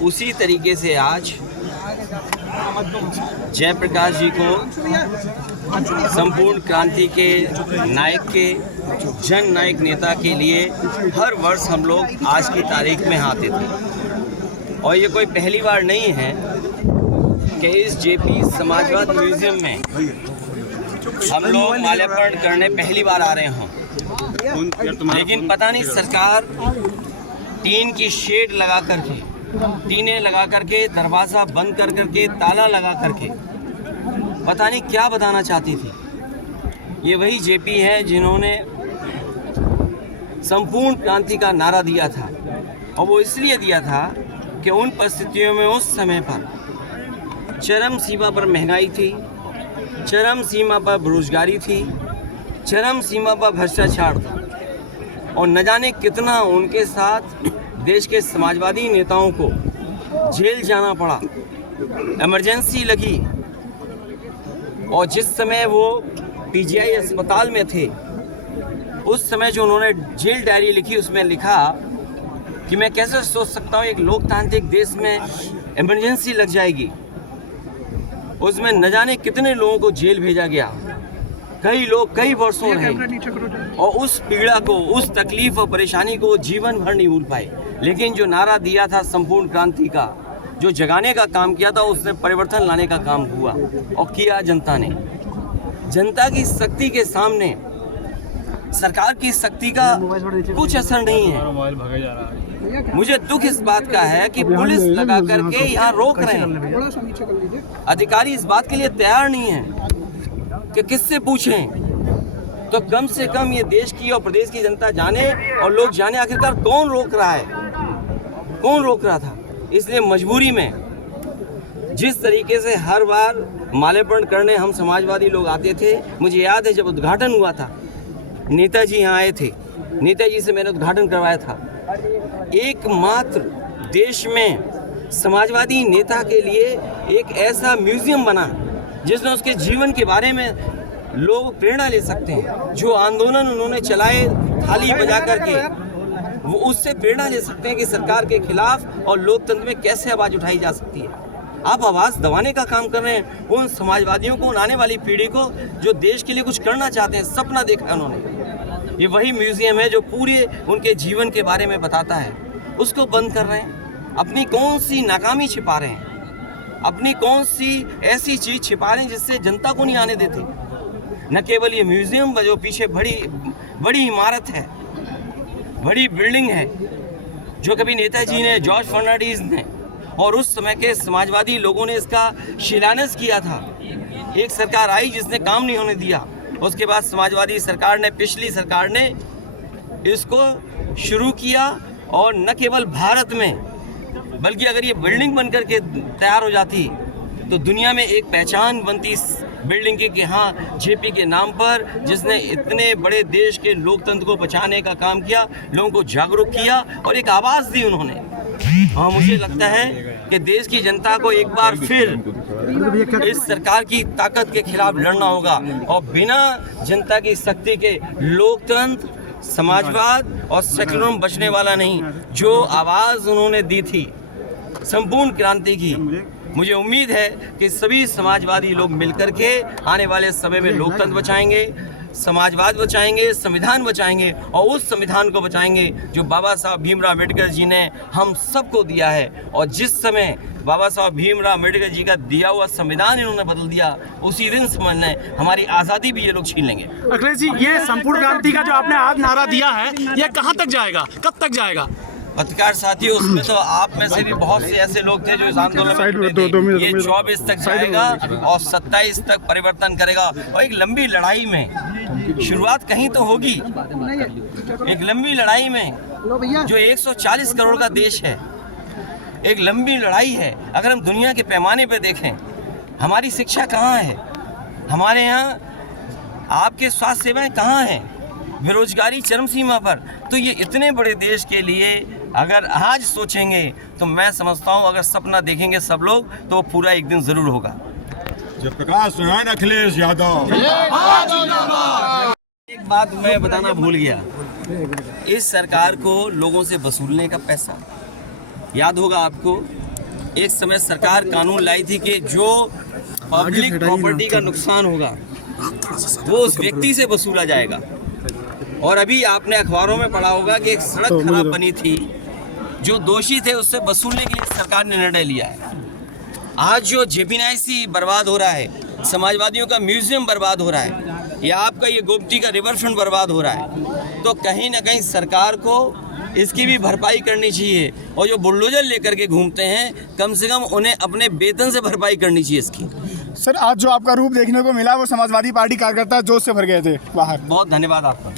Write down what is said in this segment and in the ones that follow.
उसी तरीके से आज जयप्रकाश जी को संपूर्ण क्रांति के नायक के जन नायक नेता के लिए हर वर्ष हम लोग आज की तारीख में आते थे। और ये कोई पहली बार नहीं है कि इस जेपी समाजवाद म्यूजियम में हम लोग माल्यार्पण करने पहली बार आ रहे हों। लेकिन पता नहीं सरकार टीन की शेड लगा करके, टीनें लगा करके, दरवाज़ा बंद कर करके, ताला लगा करके पता नहीं क्या बताना चाहती थी। ये वही जेपी है जिन्होंने संपूर्ण क्रांति का नारा दिया था, और वो इसलिए दिया था कि उन परिस्थितियों में उस समय पर चरम सीमा पर महंगाई थी, चरम सीमा पर बेरोजगारी थी, चरम सीमा पर भ्रष्टाचार था, और न जाने कितना उनके साथ देश के समाजवादी नेताओं को जेल जाना पड़ा, इमरजेंसी लगी। और जिस समय वो पीजीआई अस्पताल में थे, उस समय जो उन्होंने जेल डायरी लिखी, उसमें लिखा कि मैं कैसे सोच सकता हूँ एक लोकतांत्रिक देश में इमरजेंसी लग जाएगी। उसमें न जाने कितने लोगों को जेल भेजा गया, कई लोग कई वर्षों रहे, और उस पीड़ा को, उस तकलीफ और परेशानी को जीवन भर नहीं भूल पाए। लेकिन जो नारा दिया था संपूर्ण क्रांति का, जो जगाने का काम किया था, उसने परिवर्तन लाने का काम हुआ, और किया जनता ने। जनता की शक्ति के सामने सरकार की शक्ति का कुछ असर नहीं है। मुझे दुख इस बात का है कि पुलिस लगा करके यहाँ रोक रहे हैं। अधिकारी इस बात के लिए तैयार नहीं है कि किससे पूछें। तो कम से कम ये देश की और प्रदेश की जनता जाने और लोग जाने आखिरकार कौन रोक रहा है, कौन रोक रहा था। इसलिए मजबूरी में जिस तरीके से हर बार माल्यार्पण करने हम समाजवादी लोग आते थे, मुझे याद है जब उद्घाटन हुआ था, नेताजी यहाँ आए थे, नेताजी से मैंने उद्घाटन करवाया था। एकमात्र देश में समाजवादी नेता के लिए एक ऐसा म्यूजियम बना जिसमें उसके जीवन के बारे में लोग प्रेरणा ले सकते हैं। जो आंदोलन उन्होंने चलाए थाली बजा करके, वो उससे प्रेरणा ले सकते हैं कि सरकार के खिलाफ और लोकतंत्र में कैसे आवाज़ उठाई जा सकती है। आप आवाज़ दबाने का काम कर रहे हैं उन समाजवादियों को, उन आने वाली पीढ़ी को जो देश के लिए कुछ करना चाहते हैं, सपना देखा है उन्होंने। ये वही म्यूजियम है जो पूरे उनके जीवन के बारे में बताता है, उसको बंद कर रहे हैं। अपनी कौन सी नाकामी छिपा रहे हैं, अपनी कौन सी ऐसी चीज़ छिपा रहे हैं जिससे जनता को नहीं आने देते। न केवल ये म्यूजियम जो पीछे बड़ी इमारत है, बड़ी बिल्डिंग है, जो कभी नेताजी ने, जॉर्ज फर्नांडिस ने और उस समय के समाजवादी लोगों ने इसका शिलान्यास किया था। एक सरकार आई जिसने काम नहीं होने दिया, उसके बाद समाजवादी सरकार ने, पिछली सरकार ने इसको शुरू किया। और न केवल भारत में, बल्कि अगर ये बिल्डिंग बनकर के तैयार हो जाती तो दुनिया में एक पहचान बनती इस बिल्डिंग की कि हाँ, जेपी के नाम पर, जिसने इतने बड़े देश के लोकतंत्र को बचाने का काम किया, लोगों को जागरूक किया और एक आवाज़ दी उन्होंने। हाँ, मुझे लगता है कि देश की जनता को एक बार फिर इस सरकार की ताकत के खिलाफ लड़ना होगा, और बिना जनता की शक्ति के लोकतंत्र, समाजवाद और सेक्युलरिज्म बचने वाला नहीं। जो आवाज़ उन्होंने दी थी संपूर्ण क्रांति की, मुझे उम्मीद है कि सभी समाजवादी लोग मिलकर के आने वाले समय में लोकतंत्र बचाएंगे, समाजवाद बचाएंगे, संविधान बचाएंगे, और उस संविधान को बचाएंगे जो बाबा साहब भीमराव अम्बेडकर जी ने हम सबको दिया है। और जिस समय बाबा साहब भीमराव अम्बेडकर जी का दिया हुआ संविधान इन्होंने बदल दिया, उसी दिन समझ लें हमारी आज़ादी भी ये लोग छीन लेंगे। अखिलेश जी, ये संपूर्ण क्रांति का जो आपने आज नारा दिया है, ये कहाँ तक जाएगा, कब तक जाएगा? पत्रकार साथियों, उसमें तो आप में से भी बहुत से ऐसे लोग थे जो इस आंदोलन में ये 24 तक जाएगा और 27 तक परिवर्तन करेगा। और एक लंबी लड़ाई में शुरुआत कहीं तो होगी, एक लंबी लड़ाई में जो 140 करोड़ का देश है, एक लंबी लड़ाई है। अगर हम दुनिया के पैमाने पर देखें, हमारी शिक्षा कहाँ है, हमारे यहाँ आपके स्वास्थ्य सेवाएं कहाँ हैं, बेरोजगारी चरम सीमा पर। तो ये इतने बड़े देश के लिए अगर आज सोचेंगे तो मैं समझता हूँ अगर सपना देखेंगे सब लोग तो वो पूरा एक दिन ज़रूर होगा। जयप्रकाश नारायण अखिलेश यादव। एक बात मैं बताना भूल गया, इस सरकार को लोगों से वसूलने का पैसा याद होगा आपको। एक समय सरकार कानून लाई थी कि जो पब्लिक प्रॉपर्टी का नुकसान होगा वो उस व्यक्ति से वसूला जाएगा। और अभी आपने अखबारों में पढ़ा होगा कि एक सड़क खराब बनी थी, जो दोषी थे उससे वसूलने के लिए सरकार ने निर्णय लिया है। आज जो JP-NIC बर्बाद हो रहा है, समाजवादियों का म्यूजियम बर्बाद हो रहा है, या आपका ये गोमती का रिवर फ्रंट बर्बाद हो रहा है, तो कहीं ना कहीं सरकार को इसकी भी भरपाई करनी चाहिए। और जो बुलडोजर लेकर के घूमते हैं, कम से कम उन्हें अपने वेतन से भरपाई करनी चाहिए इसकी। सर, आज जो आपका रूप देखने को मिला वो समाजवादी पार्टी कार्यकर्ता जोश से भर गए थे बाहर। बहुत धन्यवाद आपका।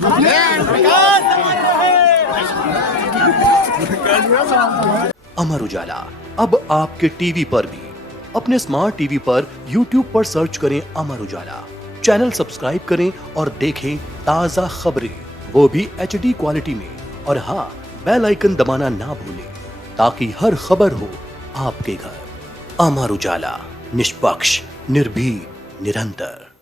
अमर उजाला अब आपके टीवी पर भी। अपने स्मार्ट टीवी पर YouTube पर सर्च करें अमर उजाला, चैनल सब्सक्राइब करें और देखें ताजा खबरें, वो भी HD क्वालिटी में। और हाँ, बेल आइकन दबाना ना भूलें ताकि हर खबर हो आपके घर। अमर उजाला, निष्पक्ष, निर्भीक, निरंतर।